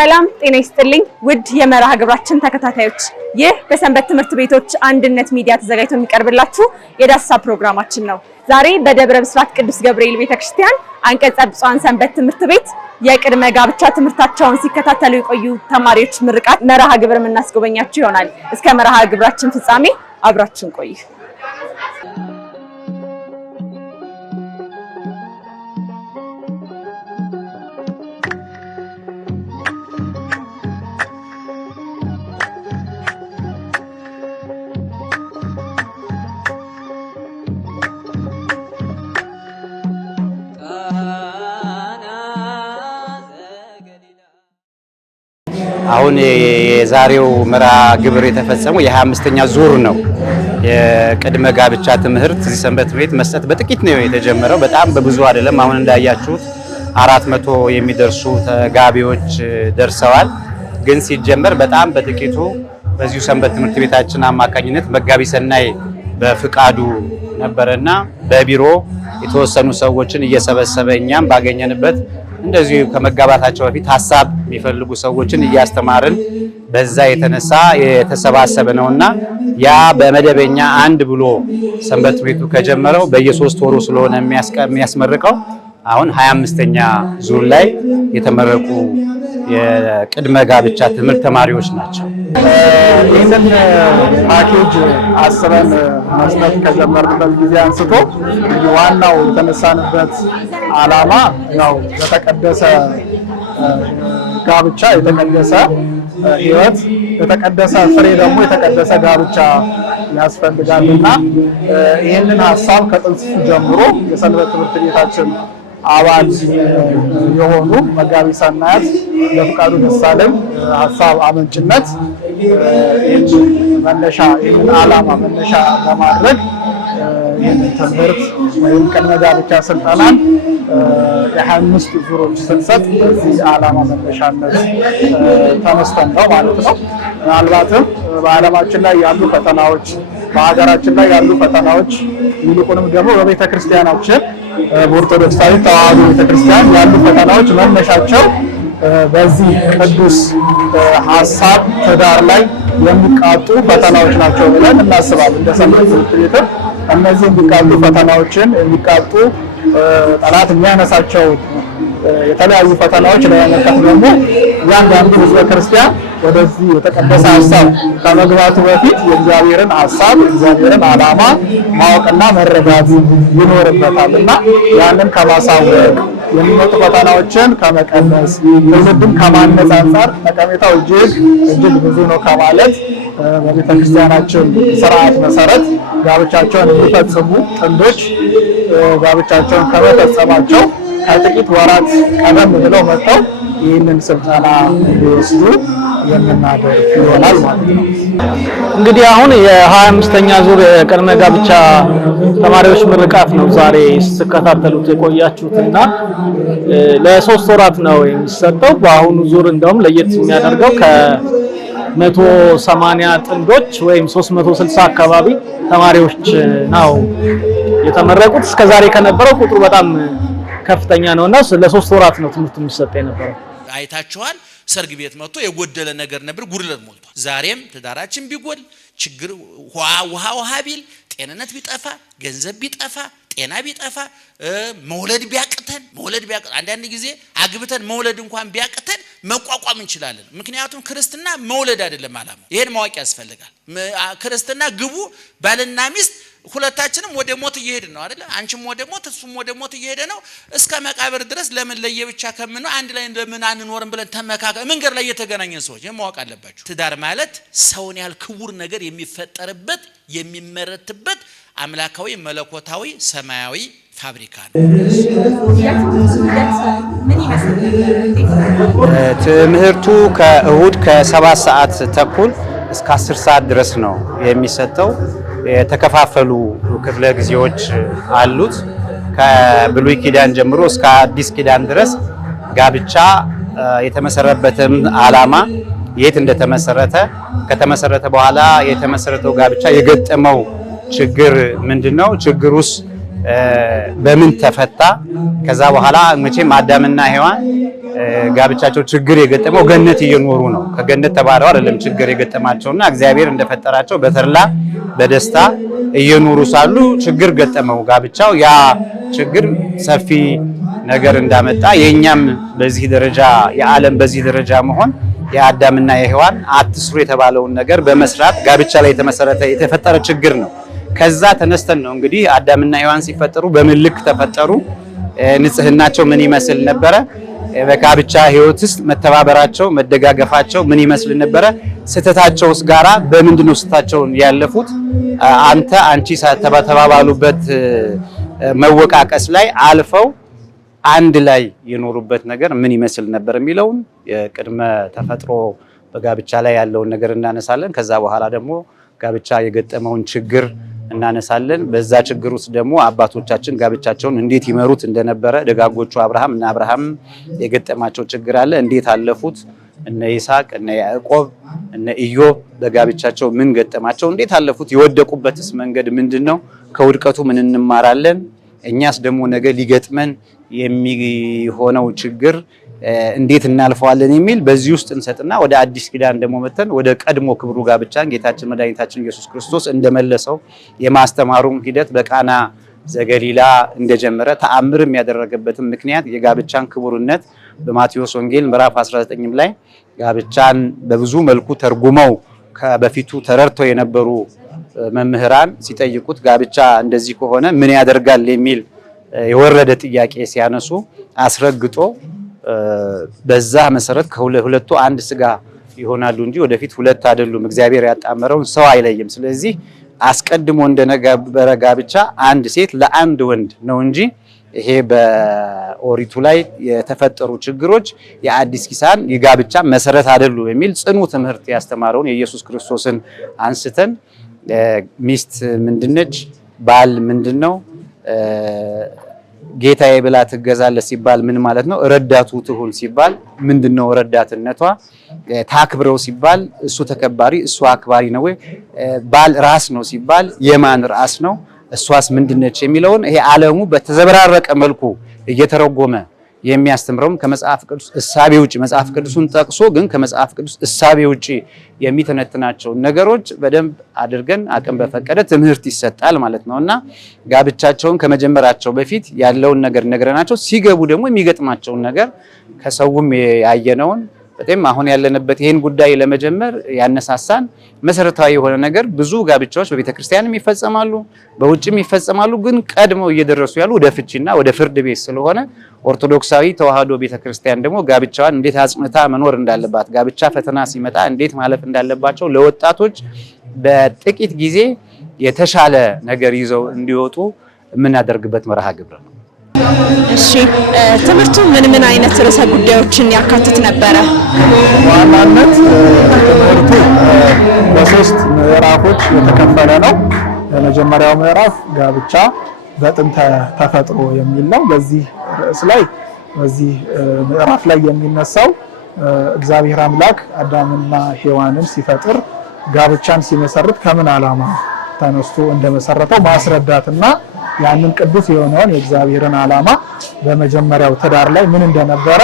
ሰላም ጤና ይስጥልኝ ውድ የመርሃ ግብራችን ተከታታዮች ይህ በሰንበት ትምህርት ቤቶች አንድነት ሚዲያ ተዘጋጅቶ የሚቀርብላችሁ የዳሰሳ ፕሮግራማችን ነው። ዛሬ በደብረ ብስራት ቅዱስ ገብርኤል ቤተክርስቲያን አንቀጸ ብፁዓን ሰንበት ትምህርት ቤት የቅድመ ጋብቻ ትምህርታቸውን ሲከታተሉ የቆዩ ተማሪዎች ምርቃት መርሃ ግብር የምናስጎበኛችሁ ይሆናል። እስከ መርሃ ግብራችን ፍጻሜ አብራችሁን ቆዩ። አሁን የዛሬው መርሃ ግብር የተፈጸመው የ25ኛ ዙር ነው። የቅድመ ጋብቻ ትምህርት እዚህ ሰንበት ቤት መስጠት በጥቂት ነው የተጀመረው። በጣም በብዙ አይደለም። አሁን እንዳያችሁት 400 የሚደርሱ ተጋቢዎች ደርሰዋል። ግን ሲጀመር በጣም በጥቂቱ በዚሁ ሰንበት ትምህርት ቤታችን አማካኝነት መጋቢ ሰናይ በፍቃዱ ነበርና በቢሮ የተወሰኑ ሰዎችን እየሰበሰበ እኛም ባገኘንበት እንደዚሁ ከመጋባታቸው በፊት ሐሳብ የሚፈልጉ ሰዎችን እያስተማርን በዛ የተነሳ የተሰባሰበ ነውና ያ በመደበኛ አንድ ብሎ ሰንበት ቤቱ ከጀመረው በየ3 ወሩ ስለሆነ የሚያስመርቀው አሁን 25ኛ ዙር ላይ የተመረቁ የቅድመ ጋብቻ ትምህርት ተማሪዎች ናቸው። ይህንን ፓኬጅ አስበን መስጠት ከጀመርንበት ጊዜ አንስቶ ዋናው የተነሳንበት ዓላማ ያው የተቀደሰ ጋብቻ፣ የተቀደሰ ሕይወት፣ የተቀደሰ ፍሬ ደግሞ የተቀደሰ ጋብቻ ያስፈልጋልና ይህንን ሐሳብ ከጥንስሱ ጀምሮ የሰንበት ትምህርት ቤታችን አባል የሆኑ መጋቢ ሰናያት ለፍቃዱ ደሳለኝ ሐሳብ አመንጭነት ይህንን ዓላማ መነሻ ለማድረግ ይህንን ትምህርት ወይም ቅድመ ጋብቻ ስልጠናን የ25 ዙሮች ስንሰጥ በዚህ ዓላማ መነሻነት ተነስተን ነው ማለት ነው። ምናልባትም በዓለማችን ላይ ያሉ ፈተናዎች፣ በሀገራችን ላይ ያሉ ፈተናዎች ይልቁንም ደግሞ በቤተ ክርስቲያናችን በኦርቶዶክሳዊ ተዋሕዶ ቤተክርስቲያን ያሉ ፈተናዎች መነሻቸው በዚህ ቅዱስ ሐሳብ ትዳር ላይ የሚቃጡ ፈተናዎች ናቸው ብለን እናስባለን። እንደ ሰንበት ትምህርት ቤት እነዚህ የሚቃጡ ፈተናዎችን የሚቃጡ ጠላት የሚያነሳቸው የተለያዩ ፈተናዎች ለመመከት ደግሞ እያንዳንዱ ሕዝበ ክርስቲያን ወደዚህ የተቀደሰ ሐሳብ ከመግባቱ በፊት የእግዚአብሔርን ሐሳብ የእግዚአብሔርን ዓላማ ማወቅና መረዳት ይኖርበታል እና ያንን ከማሳወቅ የሚመጡ ፈተናዎችን ከመቀነስ ትውልድን ከማነጽ አንጻር ጠቀሜታው እጅግ ብዙ ነው ከማለት በቤተ ክርስቲያናችን ስርዓት መሰረት ጋብቻቸውን የሚፈጽሙ ጥንዶች ጋብቻቸውን ከመፈጸማቸው ከጥቂት ወራት ቀደም ብለው መጥተው ይህንን ስልጠና እንዲወስዱ የምናደርግ ይሆናል ማለት ነው። እንግዲህ አሁን የ25ኛ ዙር የቅድመ ጋብቻ ተማሪዎች ምርቃት ነው ዛሬ ስትከታተሉት የቆያችሁትና ለ3 ወራት ነው የሚሰጠው። በአሁኑ ዙር እንደውም ለየት የሚያደርገው ከ180 ጥንዶች ወይም 360 አካባቢ ተማሪዎች ነው የተመረቁት። እስከዛሬ ከነበረው ቁጥሩ በጣም ከፍተኛ ነውና ለ3 ወራት ነው ትምህርት የሚሰጥ የነበረው። አይታችኋል። ሰርግ ቤት መጥቶ የጎደለ ነገር ነበር፣ ጉድለት ሞልቷል። ዛሬም ትዳራችን ቢጎል ችግር ውሃ ቢል ጤንነት ቢጠፋ ገንዘብ ቢጠፋ ጤና ቢጠፋ መውለድ ቢያቅተን አንዳንድ ጊዜ አግብተን መውለድ እንኳን ቢያቅተን መቋቋም እንችላለን። ምክንያቱም ክርስትና መውለድ አይደለም ዓላማው። ይሄን ማወቅ ያስፈልጋል። ክርስትና ግቡ ባልና ሚስት ሁለታችንም ወደ ሞት እየሄድን ነው አይደል? አንቺም ወደ ሞት እሱም ወደ ሞት እየሄደ ነው። እስከ መቃብር ድረስ ለምን ለየብቻ ከምን ነው አንድ ላይ እንደምን አንኖርም ብለን መንገድ ላይ የተገናኘን ሰዎች ማወቅ አለባችሁ። ትዳር ማለት ሰውን ያህል ክቡር ነገር የሚፈጠርበት የሚመረትበት አምላካዊ መለኮታዊ ሰማያዊ ፋብሪካ ነው። ትምህርቱ ከእሁድ ከ7 ሰዓት ተኩል እስከ 10 ሰዓት ድረስ ነው የሚሰጠው። የተከፋፈሉ ክፍለ ጊዜዎች አሉት። ከብሉይ ኪዳን ጀምሮ እስከ አዲስ ኪዳን ድረስ ጋብቻ የተመሰረተበትም ዓላማ የት እንደተመሰረተ ከተመሰረተ በኋላ የተመሰረተው ጋብቻ የገጠመው ችግር ምንድነው? ችግሩስ በምን ተፈታ? ከዛ በኋላ መቼም አዳምና ሔዋን ጋብቻቸው ችግር የገጠመው ገነት እየኖሩ ነው። ከገነት ተባረው አይደለም ችግር የገጠማቸውና እግዚአብሔር እንደፈጠራቸው በተድላ በደስታ እየኖሩ ሳሉ ችግር ገጠመው ጋብቻው። ያ ችግር ሰፊ ነገር እንዳመጣ የኛም በዚህ ደረጃ የዓለም በዚህ ደረጃ መሆን የአዳምና የሔዋን አትስሩ የተባለውን ነገር በመስራት ጋብቻ ላይ የተፈጠረ ችግር ነው። ከዛ ተነስተን ነው እንግዲህ አዳምና ሔዋን ሲፈጠሩ በምን ልክ ተፈጠሩ፣ ንጽህናቸው ምን ይመስል ነበረ፣ በጋብቻ ህይወት ውስጥ መተባበራቸው መደጋገፋቸው ምን ይመስል ነበረ፣ ስተታቸውስ ጋራ በምንድነው ስተታቸውን ያለፉት፣ አንተ አንቺ ተባባሉበት መወቃቀስ ላይ አልፈው አንድ ላይ የኖሩበት ነገር ምን ይመስል ነበር የሚለውን የቅድመ ተፈጥሮ በጋብቻ ላይ ያለውን ነገር እናነሳለን። ከዛ በኋላ ደግሞ ጋብቻ የገጠመውን ችግር እናነሳለን። በዛ ችግር ውስጥ ደግሞ አባቶቻችን ጋብቻቸውን እንዴት ይመሩት እንደነበረ ደጋጎቹ አብርሃም የገጠማቸው ችግር አለ፣ እንዴት አለፉት። እነ ይስሐቅ እነ ያዕቆብ እነ ኢዮብ በጋብቻቸው ምን ገጠማቸው፣ እንዴት አለፉት። የወደቁበትስ መንገድ ምንድነው? ከውድቀቱ ምን እንማራለን? እኛስ ደግሞ ነገ ሊገጥመን የሚሆነው ችግር እንዴት እናልፈዋለን የሚል በዚህ ውስጥ እንሰጥና ወደ አዲስ ኪዳን ደግሞ መተን ወደ ቀድሞ ክብሩ ጋብቻን ጌታችን መድኃኒታችን ኢየሱስ ክርስቶስ እንደመለሰው የማስተማሩም ሂደት በቃና ዘገሊላ እንደጀመረ ተአምርም ያደረገበትም ምክንያት የጋብቻን ክቡርነት በማቴዎስ ወንጌል ምዕራፍ 19 ላይ ጋብቻን በብዙ መልኩ ተርጉመው በፊቱ ተረድተው የነበሩ መምህራን ሲጠይቁት ጋብቻ እንደዚህ ከሆነ ምን ያደርጋል የሚል የወረደ ጥያቄ ሲያነሱ አስረግጦ በዛ መሰረት ከሁለቱ አንድ ስጋ ይሆናሉ እንጂ ወደፊት ሁለት አይደሉም፣ እግዚአብሔር ያጣመረውን ሰው አይለይም። ስለዚህ አስቀድሞ እንደነበረ ጋብቻ አንድ ሴት ለአንድ ወንድ ነው እንጂ ይሄ በኦሪቱ ላይ የተፈጠሩ ችግሮች የአዲስ ኪዳን የጋብቻ መሰረት አይደሉም የሚል ጽኑ ትምህርት ያስተማረውን የኢየሱስ ክርስቶስን አንስተን ሚስት ምንድነች፣ ባል ምንድነው፣ ጌታዬ ብላ ትገዛለች ሲባል ምን ማለት ነው፣ ረዳቱ ትሁን ሲባል ምንድነው ረዳትነቷ፣ ታክብረው ሲባል እሱ ተከባሪ እሱ አክባሪ ነው ወይ፣ ባል ራስ ነው ሲባል የማን ራስ ነው፣ እሷስ ምንድነች የሚለውን ይሄ ዓለሙ በተዘበራረቀ መልኩ እየተረጎመ የሚያስተምረውም ከመጽሐፍ ቅዱስ እሳቤ ውጪ መጽሐፍ ቅዱስን ጠቅሶ ግን ከመጽሐፍ ቅዱስ እሳቤ ውጪ የሚተነትናቸው ነገሮች በደንብ አድርገን አቅም በፈቀደ ትምህርት ይሰጣል ማለት ነውና ጋብቻቸውን ከመጀመራቸው በፊት ያለውን ነገር ነግረናቸው ሲገቡ ደግሞ የሚገጥማቸውን ነገር ከሰውም ያየነውን በጣም አሁን ያለንበት ይሄን ጉዳይ ለመጀመር ያነሳሳን መሰረታዊ የሆነ ነገር ብዙ ጋብቻዎች በቤተክርስቲያንም ይፈጸማሉ፣ በውጭም ይፈጸማሉ። ግን ቀድመው እየደረሱ ያሉ ወደ ፍቺና ወደ ፍርድ ቤት ስለሆነ ኦርቶዶክሳዊ ተዋህዶ ቤተክርስቲያን ደግሞ ጋብቻዋን እንዴት አጽንታ መኖር እንዳለባት፣ ጋብቻ ፈተና ሲመጣ እንዴት ማለፍ እንዳለባቸው ለወጣቶች በጥቂት ጊዜ የተሻለ ነገር ይዘው እንዲወጡ የምናደርግበት መርሃ ግብር ነው። እሺ፣ ትምህርቱ ምን አይነት ርዕሰ ጉዳዮችን ያካትት ነበረ? ዋናነት ትምህርቱ በሶስት ምዕራፎች የተከፈለ ነው። የመጀመሪያው ምዕራፍ ጋብቻ በጥንተ ተፈጥሮ የሚል ነው። በዚህ ርዕስ ላይ በዚህ ምዕራፍ ላይ የሚነሳው እግዚአብሔር አምላክ አዳምና ሔዋንን ሲፈጥር ጋብቻን ሲመሰርት ከምን ዓላማ ተነስቶ እንደመሰረተው ማስረዳትና ያንን ቅዱስ የሆነውን የእግዚአብሔርን ዓላማ በመጀመሪያው ትዳር ላይ ምን እንደነበረ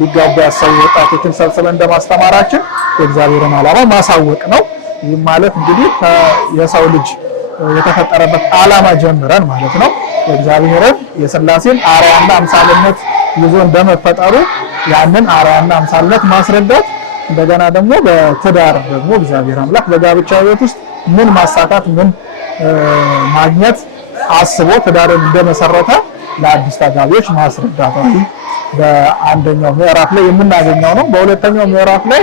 ሊጋቡ ያሰቡ ወጣቶችን ሰብስበን እንደማስተማራችን የእግዚአብሔርን ዓላማ ማሳወቅ ነው። ይህ ማለት እንግዲህ የሰው ልጅ የተፈጠረበት ዓላማ ጀምረን ማለት ነው የእግዚአብሔርን የሥላሴን አርአያና አምሳልነት ይዞ እንደመፈጠሩ ያንን አርአያና አምሳልነት ማስረዳት፣ እንደገና ደግሞ በትዳር ደግሞ እግዚአብሔር አምላክ በጋብቻ ሕይወት ውስጥ ምን ማሳካት ምን ማግኘት አስቦ ትዳርን እንደመሰረተ ለአዲስ ተጋቢዎች ማስረዳት በአንደኛው ምዕራፍ ላይ የምናገኘው ነው። በሁለተኛው ምዕራፍ ላይ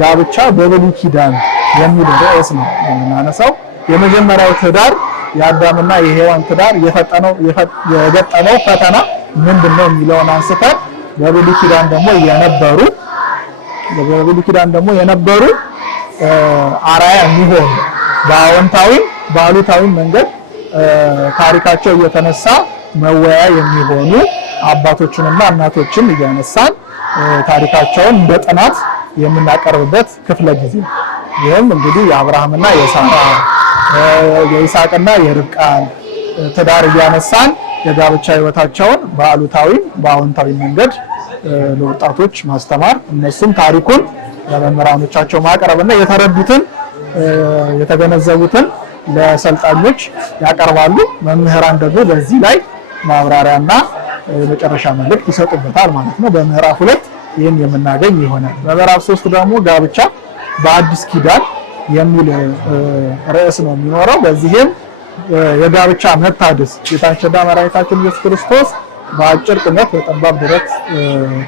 ጋብቻ በብሉይ ኪዳን የሚል ርዕስ ነው የምናነሳው። የመጀመሪያው ትዳር የአዳምና የሔዋን ትዳር የገጠመው ፈተና ምንድነው የሚለውን አንስተን በብሉይ ኪዳን ደግሞ የነበሩ አርአያ የሚሆኑ በአዎንታዊም በአሉታዊም መንገድ ታሪካቸው እየተነሳ መወያያ የሚሆኑ አባቶችንና እናቶችን እያነሳን ታሪካቸውን እንደ ጥናት የምናቀርብበት ክፍለ ጊዜ። ይህም እንግዲህ የአብርሃምና የሳራ የይስሐቅና የርብቃን ትዳር እያነሳን የጋብቻ ሕይወታቸውን በአሉታዊ በአዎንታዊ መንገድ ለወጣቶች ማስተማር እነሱም ታሪኩን ለመምህራኖቻቸው ማቅረብና የተረዱትን የተገነዘቡትን ለሰልጣኞች ያቀርባሉ። መምህራን ደግሞ በዚህ ላይ ማብራሪያና የመጨረሻ መልእክት ይሰጡበታል ማለት ነው። በምዕራፍ 2 ይህን የምናገኝ ይሆናል። በምዕራፍ 3 ደግሞ ጋብቻ በአዲስ ኪዳን የሚል ርዕስ ነው የሚኖረው። በዚህም የጋብቻ መታደስ ጌታችንና መድኃኒታችን ኢየሱስ ክርስቶስ በአጭር ቁመት በጠባብ ደረት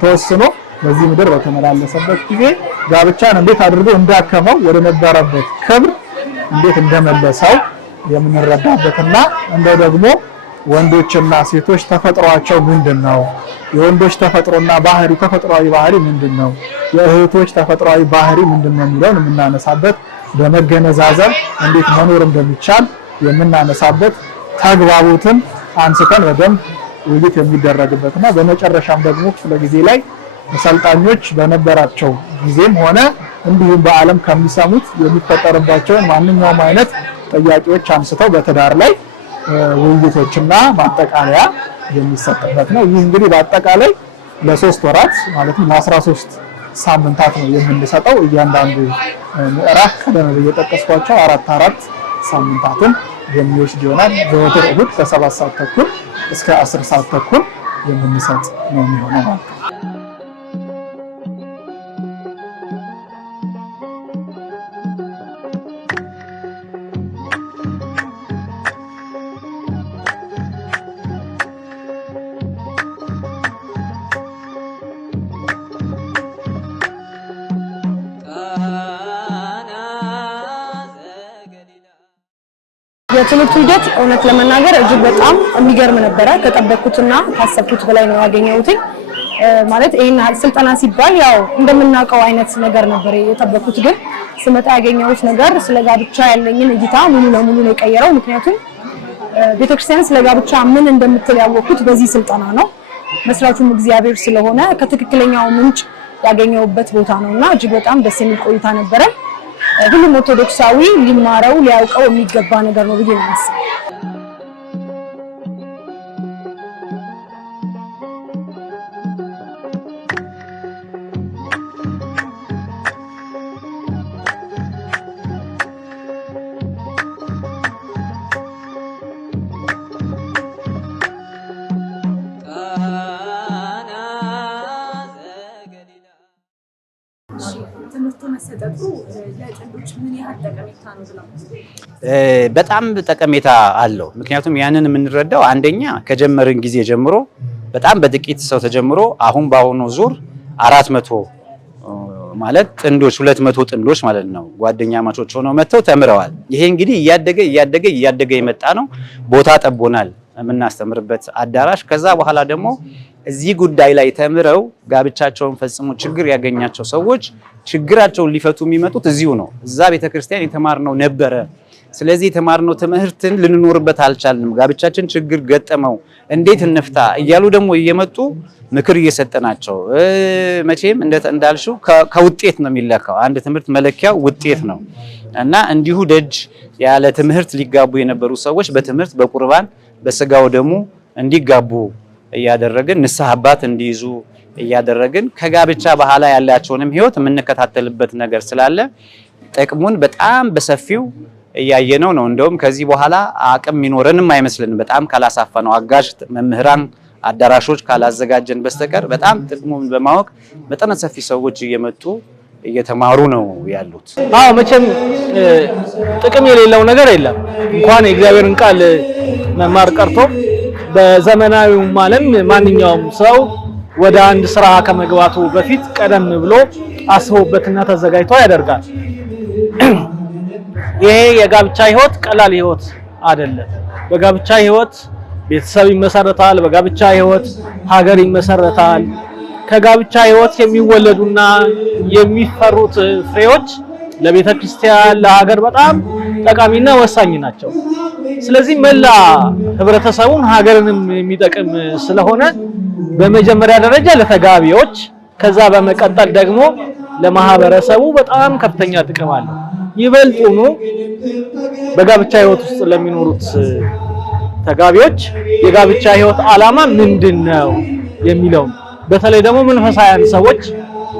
ተወስኖ በዚህ ምድር በተመላለሰበት ጊዜ ጋብቻን እንዴት አድርጎ እንዳከመው ወደ ነበረበት ክብር እንዴት እንደመለሰው የምንረዳበትና እንደው ደግሞ ወንዶችና ሴቶች ተፈጥሯቸው ምንድነው? የወንዶች ተፈጥሮና ባህሪ ተፈጥሯዊ ባህሪ ምንድነው? የእህቶች ተፈጥሯዊ ባህሪ ምንድነው የሚለውን የምናነሳበት በመገነዛዘብ እንዴት መኖር እንደሚቻል የምናነሳበት ተግባቦትን አንስተን በደንብ ውይይት የሚደረግበትና በመጨረሻም ደግሞ ለጊዜ ላይ ሰልጣኞች በነበራቸው ጊዜም ሆነ እንዲሁም በዓለም ከሚሰሙት የሚፈጠርባቸውን ማንኛውም አይነት ጥያቄዎች አንስተው በትዳር ላይ ውይይቶችና ማጠቃለያ የሚሰጥበት ነው። ይህ እንግዲህ በአጠቃላይ ለ3 ወራት ማለትም ለ13 ሳምንታት ነው የምንሰጠው። እያንዳንዱ ምዕራፍ ቀደም ብዬ የጠቀስኳቸው 4 ሳምንታትን የሚወስድ ይሆናል። ዘወትር እሁድ ከ7 ሰዓት ተኩል እስከ 10 ሰዓት ተኩል የምንሰጥ ነው የሚሆነው ማለት ነው። የትምህርቱ ሂደት እውነት ለመናገር እጅግ በጣም የሚገርም ነበረ። ከጠበቅኩትና ካሰብኩት በላይ ነው ያገኘሁት። ማለት ይሄን ስልጠና ሲባል ያው እንደምናውቀው አይነት ነገር ነበር የጠበቅኩት፣ ግን ስመጣ ያገኘሁት ነገር ስለ ጋብቻ ያለኝን እይታ ሙሉ ለሙሉ ነው የቀየረው። ምክንያቱም ቤተክርስቲያን ስለ ጋብቻ ምን እንደምትል ያወቅኩት በዚህ ስልጠና ነው። መስራቹም እግዚአብሔር ስለሆነ ከትክክለኛው ምንጭ ያገኘሁበት ቦታ ነውና እጅግ በጣም ደስ የሚል ቆይታ ነበረ። ሁሉም ኦርቶዶክሳዊ ሊማረው ሊያውቀው የሚገባ ነገር ነው ብዬ ነው የማስበው። መሰጠቱ ለጥንዶች ምን ያህል ጠቀሜታ ነው ብለው? በጣም ጠቀሜታ አለው። ምክንያቱም ያንን የምንረዳው አንደኛ ከጀመርን ጊዜ ጀምሮ በጣም በጥቂት ሰው ተጀምሮ አሁን በአሁኑ ዙር 400 ማለት ጥንዶች 200 ጥንዶች ማለት ነው ጓደኛ ማቾች ሆነው መተው ተምረዋል። ይሄ እንግዲህ እያደገ የመጣ ነው። ቦታ ጠቦናል የምናስተምርበት አዳራሽ። ከዛ በኋላ ደግሞ እዚህ ጉዳይ ላይ ተምረው ጋብቻቸውን ፈጽሞ ችግር ያገኛቸው ሰዎች ችግራቸውን ሊፈቱ የሚመጡት እዚሁ ነው። እዛ ቤተክርስቲያን የተማርነው ነበረ። ስለዚህ የተማርነው ትምህርትን ልንኖርበት አልቻልንም። ጋብቻችን ችግር ገጠመው እንዴት እንፍታ እያሉ ደግሞ እየመጡ ምክር እየሰጠናቸው መቼም እንዳልሽው ከውጤት ነው የሚለካው። አንድ ትምህርት መለኪያው ውጤት ነው እና እንዲሁ ደጅ ያለ ትምህርት ሊጋቡ የነበሩ ሰዎች በትምህርት በቁርባን በስጋው ደግሞ እንዲጋቡ እያደረግን ንስሐ አባት እንዲይዙ እያደረግን ከጋብቻ በኋላ ያላቸውንም ህይወት የምንከታተልበት ነገር ስላለ ጥቅሙን በጣም በሰፊው እያየነው ነው። እንደውም ከዚህ በኋላ አቅም የሚኖረንም አይመስልንም። በጣም ካላሳፈነው አጋዥ መምህራን አዳራሾች ካላዘጋጀን በስተቀር በጣም ጥቅሙን በማወቅ መጠነ ሰፊ ሰዎች እየመጡ እየተማሩ ነው ያሉት። አዎ መቼም ጥቅም የሌለው ነገር የለም። እንኳን የእግዚአብሔርን ቃል መማር ቀርቶ በዘመናዊው ዓለም ማንኛውም ሰው ወደ አንድ ስራ ከመግባቱ በፊት ቀደም ብሎ አስቦበትና ተዘጋጅቶ ያደርጋል። ይሄ የጋብቻ ህይወት ቀላል ህይወት አይደለም። በጋብቻ ህይወት ቤተሰብ ይመሰረታል። በጋብቻ ህይወት ሀገር ይመሰረታል። ከጋብቻ ህይወት የሚወለዱና የሚፈሩት ፍሬዎች ለቤተ ክርስቲያን ለሀገር በጣም ጠቃሚና ወሳኝ ናቸው። ስለዚህ መላ ህብረተሰቡን ሀገርንም የሚጠቅም ስለሆነ በመጀመሪያ ደረጃ ለተጋቢዎች ከዛ በመቀጠል ደግሞ ለማህበረሰቡ በጣም ከፍተኛ ጥቅም አለው። ይበልጡኑ በጋብቻ ህይወት ውስጥ ለሚኖሩት ተጋቢዎች የጋብቻ ህይወት ዓላማ ምንድነው የሚለው በተለይ ደግሞ መንፈሳውያን ሰዎች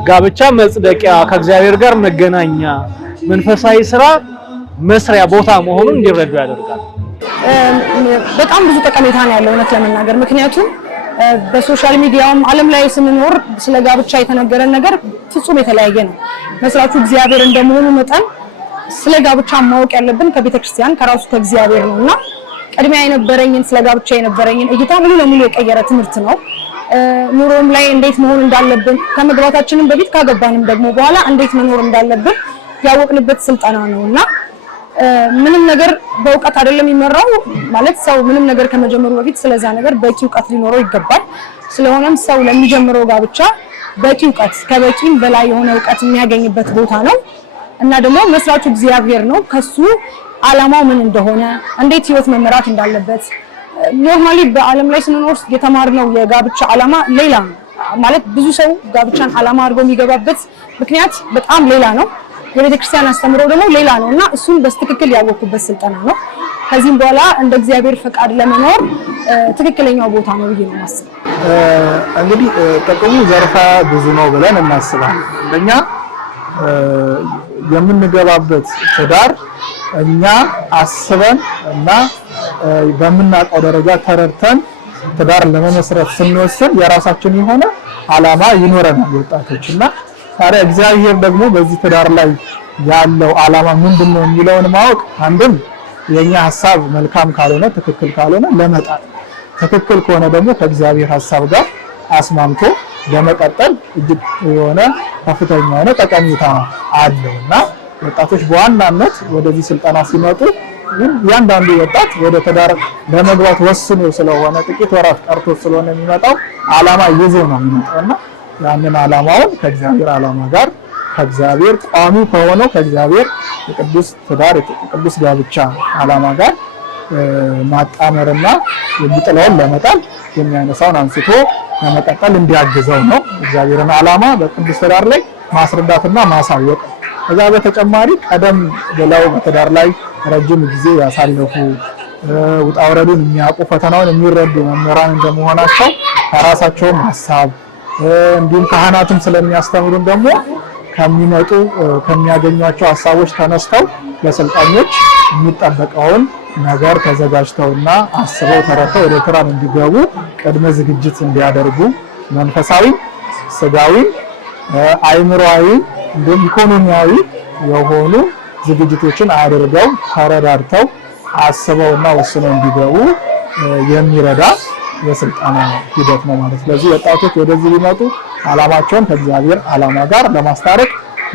ጋብቻ መጽደቂያ ከእግዚአብሔር ጋር መገናኛ መንፈሳዊ ስራ መስሪያ ቦታ መሆኑን እንዲረዱ ያደርጋል። በጣም ብዙ ጠቀሜታ ነው ያለው እውነት ለመናገር ምክንያቱም በሶሻል ሚዲያውም ዓለም ላይ ስንኖር ስለ ጋብቻ የተነገረን ነገር ፍጹም የተለያየ ነው። መስራቹ እግዚአብሔር እንደመሆኑ መጠን ስለ ጋብቻ ማወቅ ያለብን ከቤተክርስቲያን ከራሱ ከእግዚአብሔር ነውና ቀድሜ የነበረኝን ስለ ጋብቻ የነበረኝን እይታ ሙሉ ለሙሉ የቀየረ ትምህርት ነው። ኑሮም ላይ እንዴት መሆን እንዳለብን ከመግባታችንም በፊት ካገባንም ደግሞ በኋላ እንዴት መኖር እንዳለብን ያወቅንበት ስልጠና ነውና ምንም ነገር በእውቀት አይደለም የሚመራው ማለት ሰው ምንም ነገር ከመጀመሩ በፊት ስለዛ ነገር በቂ እውቀት ሊኖረው ይገባል። ስለሆነም ሰው ለሚጀምረው ጋብቻ በቂ እውቀት ከበቂም በላይ የሆነ እውቀት የሚያገኝበት ቦታ ነው እና ደግሞ መስራቹ እግዚአብሔር ነው። ከሱ ዓላማው ምን እንደሆነ እንዴት ህይወት መመራት እንዳለበት ኖርማሊ በዓለም ላይ ስንኖር የተማርነው የጋብቻ ዓላማ ሌላ ነው ማለት ብዙ ሰው ጋብቻን ዓላማ አድርጎ የሚገባበት ምክንያት በጣም ሌላ ነው። የቤተክርስቲያን አስተምሮ ደግሞ ሌላ ነውና እሱን በትክክል ያወቁበት ስልጠና ነው። ከዚህም በኋላ እንደ እግዚአብሔር ፈቃድ ለመኖር ትክክለኛው ቦታ ነው ብዬ ነው ማስበው። እንግዲህ ጥቅሙ ዘርፈ ብዙ ነው ብለን እናስባለን። እንደኛ የምንገባበት ትዳር እኛ አስበን እና በምናውቀው ደረጃ ተረድተን ትዳር ለመመስረት ስንወስን የራሳችን የሆነ ዓላማ ይኖረናል ወጣቶችና ታዲያ እግዚአብሔር ደግሞ በዚህ ትዳር ላይ ያለው ዓላማ ምንድነው የሚለውን ማወቅ አንድም የኛ ሐሳብ መልካም ካልሆነ ትክክል ካልሆነ ለመጣል ትክክል ከሆነ ደግሞ ከእግዚአብሔር ሐሳብ ጋር አስማምቶ ለመቀጠል እጅግ የሆነ ከፍተኛ የሆነ ጠቀሜታ አለውና ወጣቶች በዋናነት ወደዚህ ስልጠና ሲመጡ ያንዳንዱ ወጣት ወደ ትዳር ለመግባት ወስኖ ስለሆነ ጥቂት ወራት ቀርቶ ስለሆነ የሚመጣው ዓላማ ይዞ ነው የሚመጣውና ያንን ዓላማውን ከእግዚአብሔር ዓላማ ጋር ከእግዚአብሔር ቋሚ ከሆነው ከእግዚአብሔር የቅዱስ ትዳር የቅዱስ ጋብቻ ዓላማ ጋር ማጣመርና የሚጥለውን ለመጣል የሚያነሳውን አንስቶ ለመቀጠል እንዲያግዘው ነው። እግዚአብሔርን ዓላማ በቅዱስ ትዳር ላይ ማስረዳትና ማሳወቅ ከዛ በተጨማሪ ቀደም ብለው በትዳር ላይ ረጅም ጊዜ ያሳለፉ ውጣ ውረዱን የሚያውቁ ፈተናውን የሚረዱ መምህራን እንደመሆናቸው ከራሳቸውም ሐሳብ እንዲሁም ካህናትም ስለሚያስተምሩን ደግሞ ከሚመጡ ከሚያገኟቸው ሐሳቦች ተነስተው ለሰልጣኞች የሚጠበቀውን ነገር ተዘጋጅተውና አስበው ተረተው ወደ ትዳር እንዲገቡ ቅድመ ዝግጅት እንዲያደርጉ መንፈሳዊ፣ ስጋዊ፣ አእምሮአዊ እንዲሁም ኢኮኖሚያዊ የሆኑ ዝግጅቶችን አድርገው ተረዳድተው አስበውና ወስነው እንዲገቡ የሚረዳ የስልጠና ሂደት ነው ማለት። ስለዚህ ወጣቶች ወደዚህ ሊመጡ ዓላማቸውን ከእግዚአብሔር ዓላማ ጋር ለማስታረቅ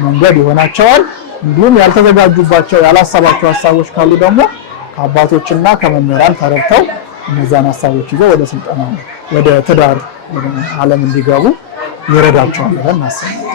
መንገድ ይሆናቸዋል። እንዲሁም ያልተዘጋጁባቸው ያላሰባቸው ሐሳቦች ካሉ ደግሞ ከአባቶችና ከመምህራን ተረድተው እነዛን ሐሳቦች ይዘው ወደ ስልጠና ወደ ትዳር ዓለም እንዲገቡ ይረዳቸዋል ብለን እናስባለን።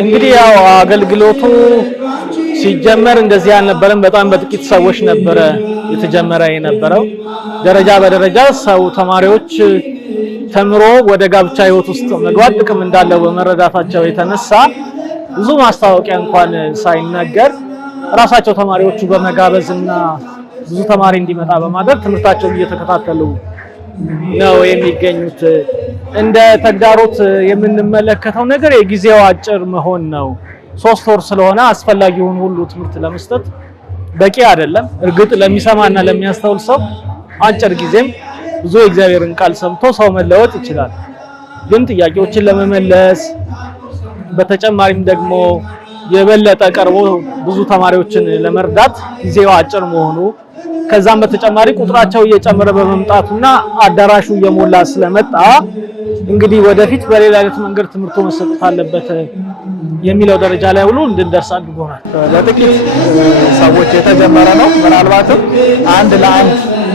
እንግዲህ ያው አገልግሎቱ ሲጀመር እንደዚህ አልነበረም። በጣም በጥቂት ሰዎች ነበረ የተጀመረ የነበረው። ደረጃ በደረጃ ሰው ተማሪዎች ተምሮ ወደ ጋብቻ ህይወት ውስጥ መግባት ጥቅም እንዳለው በመረዳታቸው የተነሳ ብዙ ማስታወቂያ እንኳን ሳይነገር ራሳቸው ተማሪዎቹ በመጋበዝና ብዙ ተማሪ እንዲመጣ በማድረግ ትምህርታቸውን እየተከታተሉ ነው የሚገኙት። እንደ ተግዳሮት የምንመለከተው ነገር የጊዜው አጭር መሆን ነው። 3 ወር ስለሆነ አስፈላጊውን ሁሉ ትምህርት ለመስጠት በቂ አይደለም። እርግጥ ለሚሰማና ለሚያስተውል ሰው አጭር ጊዜም ብዙ የእግዚአብሔርን ቃል ሰምቶ ሰው መለወጥ ይችላል። ግን ጥያቄዎችን ለመመለስ በተጨማሪም ደግሞ የበለጠ ቀርቦ ብዙ ተማሪዎችን ለመርዳት ጊዜው አጭር መሆኑ ከዛም በተጨማሪ ቁጥራቸው እየጨመረ በመምጣቱና አዳራሹ እየሞላ ስለመጣ እንግዲህ ወደፊት በሌላ አይነት መንገድ ትምህርቱ መሰጠት አለበት የሚለው ደረጃ ላይ ሁሉ እንድንደርስ አድርጎናል። በጥቂት ሰዎች የተጀመረ ነው። ምናልባትም አንድ ለአንድ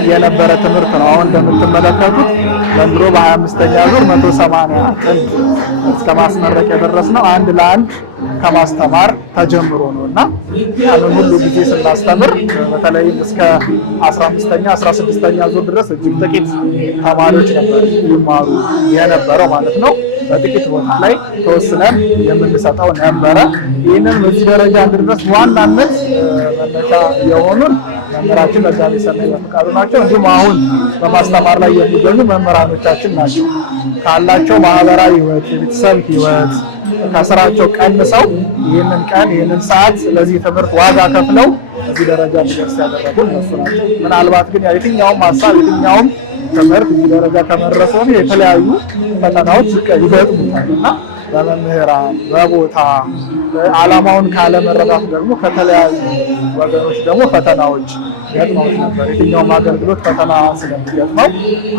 የነበረ ትምህርት ነው። አሁን እንደምትመለከቱት ዘንድሮ በ25ኛ ዙር 180 ጥንድ እስከ ማስመረቅ የደረስነው አንድ ለአንድ ከማስተማር ተጀምሮ ነውና ያንን ሁሉ ጊዜ ስናስተምር በተለይ እስከ 15ኛ 16ኛ ዙር ድረስ እጅግ ጥቂት ተማሪዎች ነበር ይማሩ የነበረው ማለት ነው። በጥቂት ቦታ ላይ ተወስነን የምንሰጠው ነበረ። ይህንን በዚህ ደረጃ እንድንደርስ ዋናነት መነሻ የሆኑን መምህራችን መጋቤ ሰናይ በፍቃዱ ናቸው። እንዲሁም አሁን በማስተማር ላይ የሚገኙ መምህራኖቻችን ናቸው። ካላቸው ማህበራዊ ህይወት፣ የቤተሰብ ህይወት ከስራቸው ቀንሰው ይህንን ቀን ይህንን ሰዓት ለዚህ ትምህርት ዋጋ ከፍለው እዚህ ደረጃ እንዲደርስ ያደረጉ እነሱ ናቸው። ምናልባት ግን የትኛውም ሀሳብ የትኛውም ትምህርት እዚህ ደረጃ ከመድረሱ የተለያዩ ፈተናዎች ይገጥሙታል እና በመምህራን በቦታ ዓላማውን ካለመረዳት ደግሞ ከተለያዩ ወገኖች ደግሞ ፈተናዎች ገጥመውት ነበር። የትኛውም አገልግሎት ፈተና ስለሚገጥመው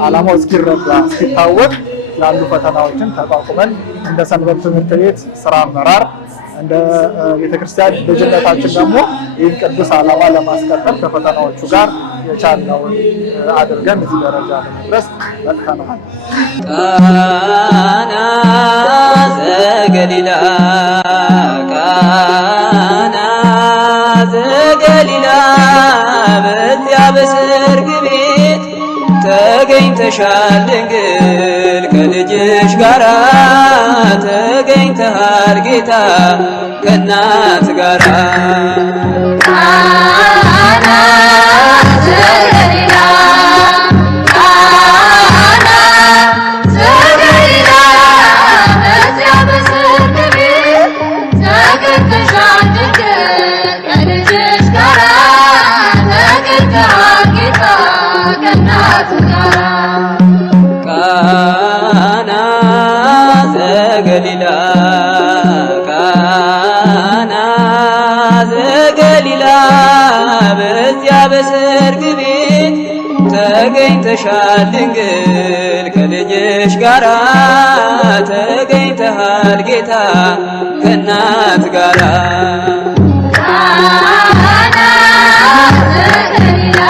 ዓላማው እስኪረዳ እስኪታወቅ ያሉ ፈተናዎችን ተቋቁመን እንደ ሰንበት ትምህርት ቤት ስራ አመራር እንደ ቤተክርስቲያን ልጅነታችን ደግሞ ይህን ቅዱስ ዓላማ ለማስቀጠል ከፈተናዎቹ ጋር የቻልነውን አድርገን እዚህ ደረጃ ለመድረስ በቅተናል። ቃና ዘገሊላ ቃና ዘገሊላ በዚያ በሰርግ ቤት ተገኝተሻል ድንግል ከልጅሽ ጋራ ተገኝተሃል ጌታ ከእናት ጋራ ቃና ዘገሊላ ቃና ዘገሊላ በዚያ በሰርግ ቤት ተገኝተሻል ድንግል ከልጅሽ ጋራ ተገኝተሃል ጌታ ከእናት ጋራ ቃና ዘገሊላ ቃና ዘገሊላ በዚያ በሰርግ ቤት ተገኝተሻል ድንግል ከልጅሽ ጋራ ተገኝተሃል ጌታ ከእናት ጋራ ቃና ዘገሊላ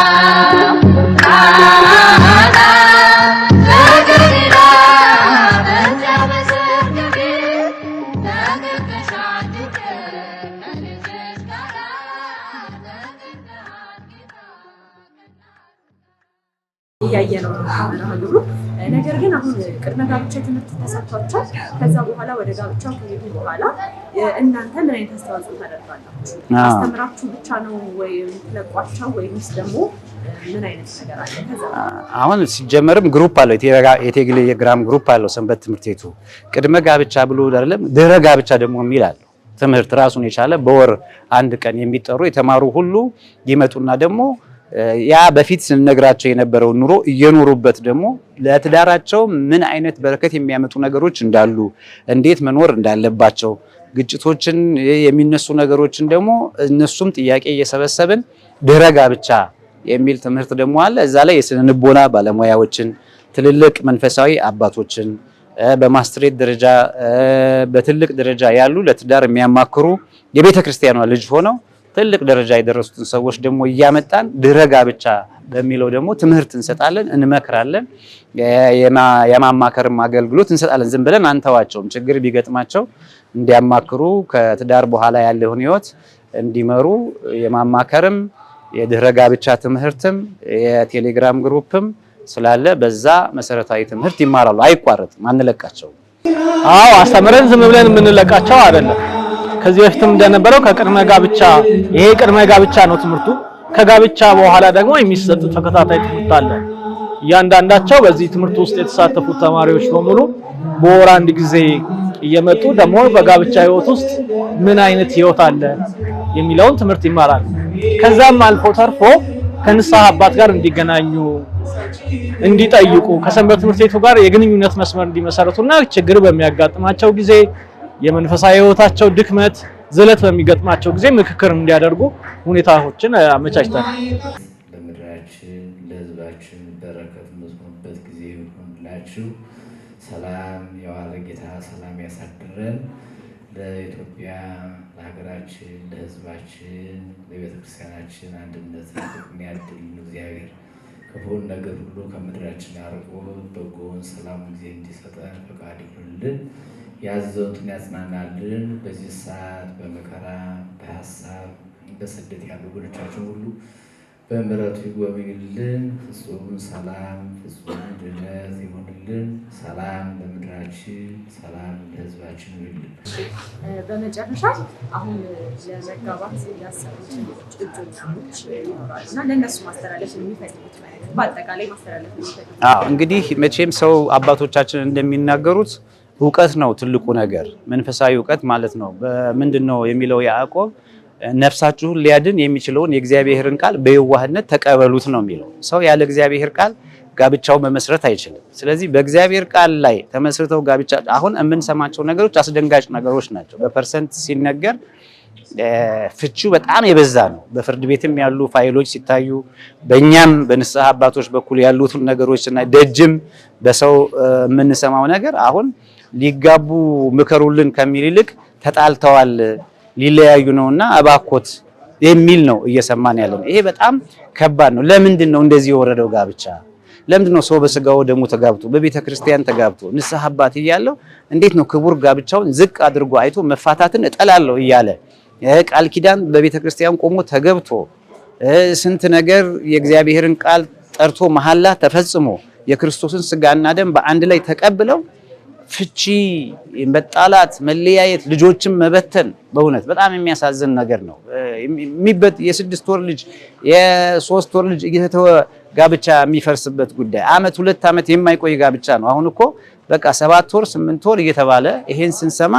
እያየ ነው መርሃ ግብሩ። ነገር ግን አሁን ቅድመ ጋብቻ ትምህርት ተሰጥቷቸው ከዛ በኋላ ወደ ጋብቻው ከሄዱ በኋላ እናንተ ምን አይነት አስተዋጽኦ ታደርጋላችሁ? አስተምራችሁ ብቻ ነው ወይ የምትለቋቸው ወይስ ደግሞ ምን አይነት ነገር አለ? ከዛ አሁን ሲጀመርም ግሩፕ አለው፣ የቴሌግራም ግሩፕ አለው ሰንበት ትምህርት ቤቱ። ቅድመ ጋብቻ ብሎ አይደለም ድህረ ጋብቻ ደግሞ የሚል አለ ትምህርት ራሱን የቻለ በወር አንድ ቀን የሚጠሩ የተማሩ ሁሉ ይመጡና ደግሞ ያ በፊት ስንነግራቸው የነበረው ኑሮ እየኖሩበት ደግሞ ለትዳራቸው ምን አይነት በረከት የሚያመጡ ነገሮች እንዳሉ እንዴት መኖር እንዳለባቸው ግጭቶችን የሚነሱ ነገሮችን ደግሞ እነሱም ጥያቄ እየሰበሰብን ድህረ ጋብቻ የሚል ትምህርት ደግሞ አለ። እዛ ላይ የስነ ልቦና ባለሙያዎችን ትልልቅ መንፈሳዊ አባቶችን በማስትሬት ደረጃ በትልቅ ደረጃ ያሉ ለትዳር የሚያማክሩ የቤተ ክርስቲያኗ ልጅ ሆነው ትልቅ ደረጃ የደረሱትን ሰዎች ደግሞ እያመጣን ድህረ ጋብቻ በሚለው ደግሞ ትምህርት እንሰጣለን፣ እንመክራለን። የማማከርም አገልግሎት እንሰጣለን። ዝም ብለን አንተዋቸውም። ችግር ቢገጥማቸው እንዲያማክሩ ከትዳር በኋላ ያለውን ህይወት እንዲመሩ የማማከርም የድህረ ጋብቻ ትምህርትም የቴሌግራም ግሩፕም ስላለ በዛ መሰረታዊ ትምህርት ይማራሉ። አይቋረጥም፣ አንለቃቸው። አዎ አስተምረን ዝም ብለን የምንለቃቸው አይደለም። ከዚህ በፊትም እንደነበረው ከቅድመ ጋብቻ ይሄ ቅድመ ጋብቻ ነው ትምህርቱ። ከጋብቻ በኋላ ደግሞ የሚሰጥ ተከታታይ ትምህርት አለ። እያንዳንዳቸው በዚህ ትምህርት ውስጥ የተሳተፉት ተማሪዎች በሙሉ በወር አንድ ጊዜ እየመጡ ደግሞ በጋብቻ ህይወት ውስጥ ምን አይነት ህይወት አለ የሚለውን ትምህርት ይማራሉ። ከዛም አልፎ ተርፎ ከንስሐ አባት ጋር እንዲገናኙ እንዲጠይቁ ከሰንበት ትምህርት ቤቱ ጋር የግንኙነት መስመር እንዲመሰርቱና ችግር በሚያጋጥማቸው ጊዜ የመንፈሳዊ ህይወታቸው ድክመት ዝለት በሚገጥማቸው ጊዜ ምክክር እንዲያደርጉ ሁኔታዎችን አመቻችተናል። ለምድራችን ለህዝባችን በረከት መስማበት ጊዜ ይሁንላችሁ። ሰላም የዋለ ጌታ ሰላም ያሳድረን። ለኢትዮጵያ ለሀገራችን ለሕዝባችን ለቤተክርስቲያናችን አንድነት የሚያድል እግዚአብሔር ክፉን ነገር ሁሉ ከምድራችን አርቆ በጎን ሰላም ጊዜ እንዲሰጠን ፈቃድ ይሁንልን። ያዘዙትን ያጽናናልን። በዚህ ሰዓት በመከራ በሐሳብ በስደት ያሉ ወገኖቻችን ሁሉ በምሕረቱ ይጎብኝልን። ፍጹም ሰላም ፍጹም ድነት ይሁንልን። ሰላም ለምድራችን ሰላም ለሕዝባችን ይሁንልን። በመጨረሻ አሁን ለመጋባት ያሰቡት እጮኛሞች ይኖራሉ እና ለእነሱ ማስተላለፍ የሚፈልጉት ማለት በአጠቃላይ ማስተላለፍ የሚፈልጉት እንግዲህ መቼም ሰው አባቶቻችን እንደሚናገሩት እውቀት ነው ትልቁ ነገር፣ መንፈሳዊ እውቀት ማለት ነው። ምንድነው የሚለው ያዕቆብ ነፍሳችሁን ሊያድን የሚችለውን የእግዚአብሔርን ቃል በየዋህነት ተቀበሉት ነው የሚለው። ሰው ያለ እግዚአብሔር ቃል ጋብቻው መመስረት አይችልም። ስለዚህ በእግዚአብሔር ቃል ላይ ተመስርተው ጋብቻ አሁን የምንሰማቸው ነገሮች አስደንጋጭ ነገሮች ናቸው። በፐርሰንት ሲነገር ፍቺው በጣም የበዛ ነው። በፍርድ ቤትም ያሉ ፋይሎች ሲታዩ በእኛም በንስሐ አባቶች በኩል ያሉትን ነገሮች እና ደጅም በሰው የምንሰማው ነገር አሁን ሊጋቡ ምከሩልን ከሚል ይልቅ ተጣልተዋል ሊለያዩ ነውና አባኮት የሚል ነው እየሰማን ያለን። ይሄ በጣም ከባድ ነው። ለምንድን ነው እንደዚህ የወረደው ጋብቻ? ለምንድን ነው ሰው በስጋው ደሙ ተጋብቶ በቤተ ክርስቲያን ተጋብቶ ንስሐ አባት እያለው እንዴት ነው ክቡር ጋብቻውን ዝቅ አድርጎ አይቶ መፋታትን እጠላለሁ እያለ ቃል ኪዳን በቤተ ክርስቲያን ቆሞ ተገብቶ ስንት ነገር የእግዚአብሔርን ቃል ጠርቶ መሐላ ተፈጽሞ የክርስቶስን ስጋና ደም በአንድ ላይ ተቀብለው ፍቺ፣ መጣላት፣ መለያየት፣ ልጆችን መበተን በእውነት በጣም የሚያሳዝን ነገር ነው። የ6 ወር ልጅ የ3 ወር ልጅ እየተተወ ጋብቻ የሚፈርስበት ጉዳይ ዓመት 2 ዓመት የማይቆይ ጋብቻ ነው። አሁን እኮ በቃ 7 ወር 8 ወር እየተባለ ይሄን ስንሰማ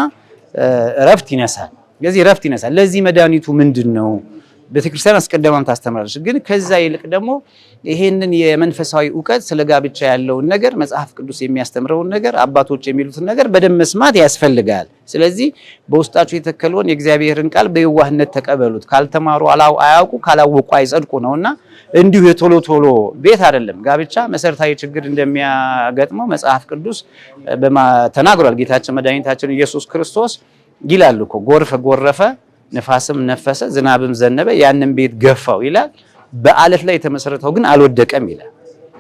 እረፍት ይነሳል። ስለዚህ እረፍት ይነሳል። ለዚህ መድኃኒቱ ምንድነው? ቤተክርስቲያን አስቀድማም ታስተምራለች። ግን ከዛ ይልቅ ደግሞ ይሄንን የመንፈሳዊ ዕውቀት ስለ ጋብቻ ያለውን ነገር መጽሐፍ ቅዱስ የሚያስተምረውን ነገር አባቶች የሚሉትን ነገር በደንብ መስማት ያስፈልጋል። ስለዚህ በውስጣችሁ የተከለውን የእግዚአብሔርን ቃል በየዋህነት ተቀበሉት። ካልተማሩ አያውቁ፣ ካላወቁ አይጸድቁ ነውና እንዲሁ የቶሎ ቶሎ ቤት አይደለም። ጋብቻ መሰረታዊ ችግር እንደሚያገጥመው መጽሐፍ ቅዱስ ተናግሯል። ጌታችን መድኃኒታችን ኢየሱስ ክርስቶስ ይላል እኮ ጎርፍ ጎረፈ ነፋስም ነፈሰ ዝናብም ዘነበ ያንን ቤት ገፋው ይላል። በአለት ላይ የተመሰረተው ግን አልወደቀም ይላል።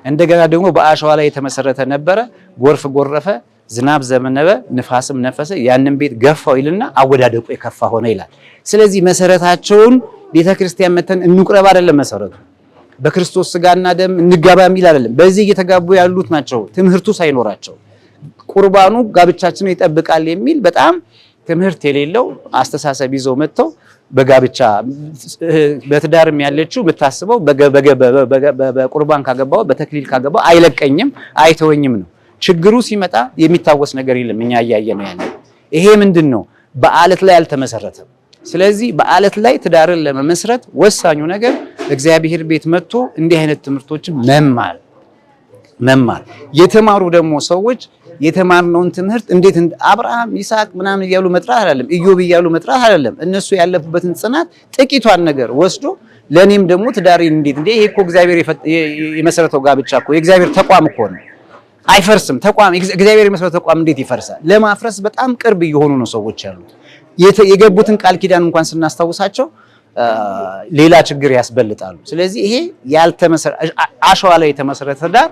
እንደገና ደግሞ በአሸዋ ላይ የተመሰረተ ነበረ፣ ጎርፍ ጎረፈ፣ ዝናብ ዘነበ፣ ነፋስም ነፈሰ ያንን ቤት ገፋው ይልና አወዳደቁ የከፋ ሆነ ይላል። ስለዚህ መሰረታቸውን ቤተክርስቲያን መተን እንቁረብ አይደለም መሰረቱ በክርስቶስ ስጋና ደም እንጋባ የሚል አይደለም። በዚህ እየተጋቡ ያሉት ናቸው ትምህርቱ ሳይኖራቸው ቁርባኑ ጋብቻችንን ይጠብቃል የሚል በጣም ትምህርት የሌለው አስተሳሰብ ይዘው መጥተው በጋብቻ በትዳርም ያለችው የምታስበው በቁርባን ካገባው በተክሊል ካገባው አይለቀኝም አይተወኝም ነው። ችግሩ ሲመጣ የሚታወስ ነገር የለም። እኛ ያያየነው ያለው ይሄ ምንድነው? በአለት ላይ አልተመሰረተም። ስለዚህ በአለት ላይ ትዳርን ለመመስረት ወሳኙ ነገር እግዚአብሔር ቤት መጥቶ እንዲህ አይነት ትምህርቶችን መማር የተማሩ ደግሞ ሰዎች የተማርነውን ትምህርት እንዴት አብርሃም ይስሐቅ ምናምን እያሉ መጥራት አይደለም፣ ኢዮብ እያሉ መጥራት አይደለም። እነሱ ያለፉበትን ጽናት ጥቂቷን ነገር ወስዶ ለኔም ደግሞ ትዳሬን እንዴት ይሄ እኮ እግዚአብሔር የመሰረተው ጋብቻ እኮ የእግዚአብሔር ተቋም እኮ ነው፣ አይፈርስም። ተቋም እግዚአብሔር የመሰረተው ተቋም እንዴት ይፈርሳል? ለማፍረስ በጣም ቅርብ እየሆኑ ነው ሰዎች ያሉት። የገቡትን ቃል ኪዳን እንኳን ስናስታውሳቸው ሌላ ችግር ያስበልጣሉ። ስለዚህ ይሄ አሸዋ ላይ የተመሰረተ ትዳር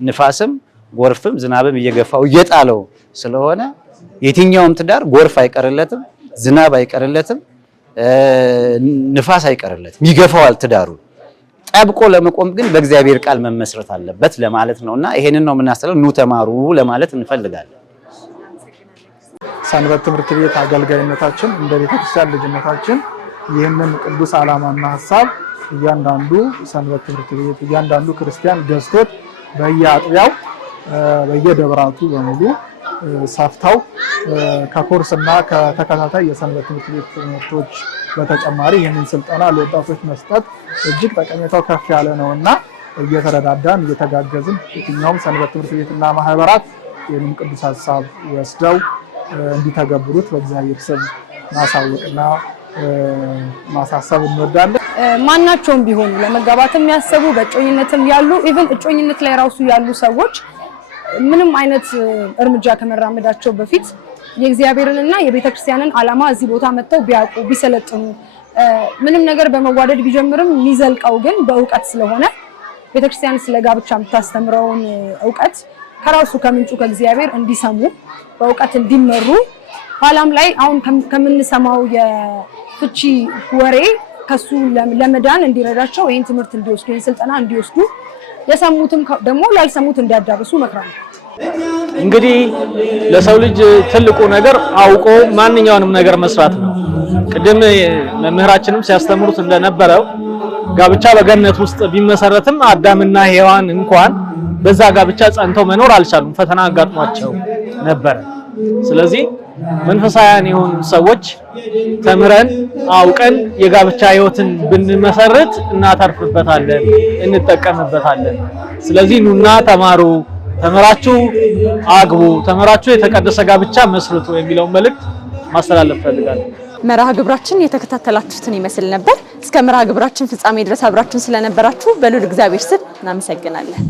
ንፋስም ጎርፍም ዝናብም እየገፋው እየጣለው ስለሆነ የትኛውም ትዳር ጎርፍ አይቀርለትም፣ ዝናብ አይቀርለትም፣ ንፋስ አይቀርለትም፣ ይገፋዋል ትዳሩ። ጠብቆ ለመቆም ግን በእግዚአብሔር ቃል መመስረት አለበት ለማለት ነውና ይሄንን ነው የምናስተላልፈው። ኑ ተማሩ ለማለት እንፈልጋለን። ሰንበት ትምህርት ቤት አገልጋይነታችን እንደ ቤተክርስቲያን ልጅነታችን ይህንን ቅዱስ ዓላማና ሐሳብ እያንዳንዱ ሰንበት ትምህርት ቤት እያንዳንዱ ክርስቲያን ገዝቶት በየአጥቢያው በየደብራቱ በሙሉ ሰፍተው ከኮርስና ከተከታታይ የሰንበት ትምህርት ቤት ትምህርቶች በተጨማሪ ይህንን ስልጠና ለወጣቶች መስጠት እጅግ ጠቀሜታው ከፍ ያለ ነውና እየተረዳዳን እየተጋገዝን የትኛውም ሰንበት ትምህርት ቤትና ማህበራት ይህንን ቅዱስ ሐሳብ ወስደው እንዲተገብሩት በእግዚአብሔር ስም ማሳወቅና ማሳሰብ እንወዳለን። ማናቸውም ቢሆኑ ለመጋባት የሚያስቡ በእጮኝነትም ያሉ ኢቭን እጮኝነት ላይ ራሱ ያሉ ሰዎች ምንም አይነት እርምጃ ከመራመዳቸው በፊት የእግዚአብሔርንና የቤተክርስቲያንን ዓላማ እዚህ ቦታ መጥተው ቢያውቁ ቢሰለጥኑ ምንም ነገር በመዋደድ ቢጀምርም የሚዘልቀው ግን በእውቀት ስለሆነ ቤተክርስቲያን ስለ ጋብቻ የምታስተምረውን እውቀት ከራሱ ከምንጩ ከእግዚአብሔር እንዲሰሙ በእውቀት እንዲመሩ ኋላም ላይ አሁን ከምንሰማው የፍቺ ወሬ ከሱ ለመዳን እንዲረዳቸው ይሄን ትምህርት እንዲወስዱ ይሄን ስልጠና እንዲወስዱ የሰሙትም ደግሞ ላልሰሙት እንዲያዳርሱ መክራለሁ። እንግዲህ ለሰው ልጅ ትልቁ ነገር አውቆ ማንኛውንም ነገር መስራት ነው። ቅድም መምህራችንም ሲያስተምሩት እንደነበረው ጋብቻ በገነት ውስጥ ቢመሰረትም አዳምና ሔዋን እንኳን በዛ ጋብቻ ጸንተው መኖር አልቻሉም፣ ፈተና አጋጥሟቸው ነበር። ስለዚህ መንፈሳውያን የሆኑ ሰዎች ተምረን አውቀን የጋብቻ ህይወትን ብንመሰርት እናተርፍበታለን፣ እንጠቀምበታለን። ስለዚህ ኑና ተማሩ፣ ተመራችሁ አግቡ፣ ተመራችሁ የተቀደሰ ጋብቻ መስርቱ የሚለውን መልእክት ማስተላለፍ ፈልጋለሁ። መርሃ ግብራችን የተከታተላችሁትን ይመስል ነበር። እስከ መርሃ ግብራችን ፍጻሜ ድረስ አብራችሁን ስለነበራችሁ በልዑል እግዚአብሔር ስም እናመሰግናለን።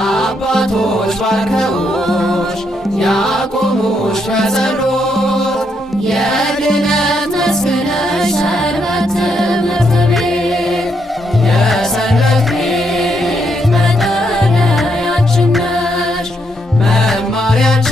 አባቶች ባርከውሽ ያቆሙሽ በጸሎት የድነት መስክነሽ ሰንበት ትምህርት ቤት የሰንበት ቤት መጠለያችን ነሽ መማሪያችን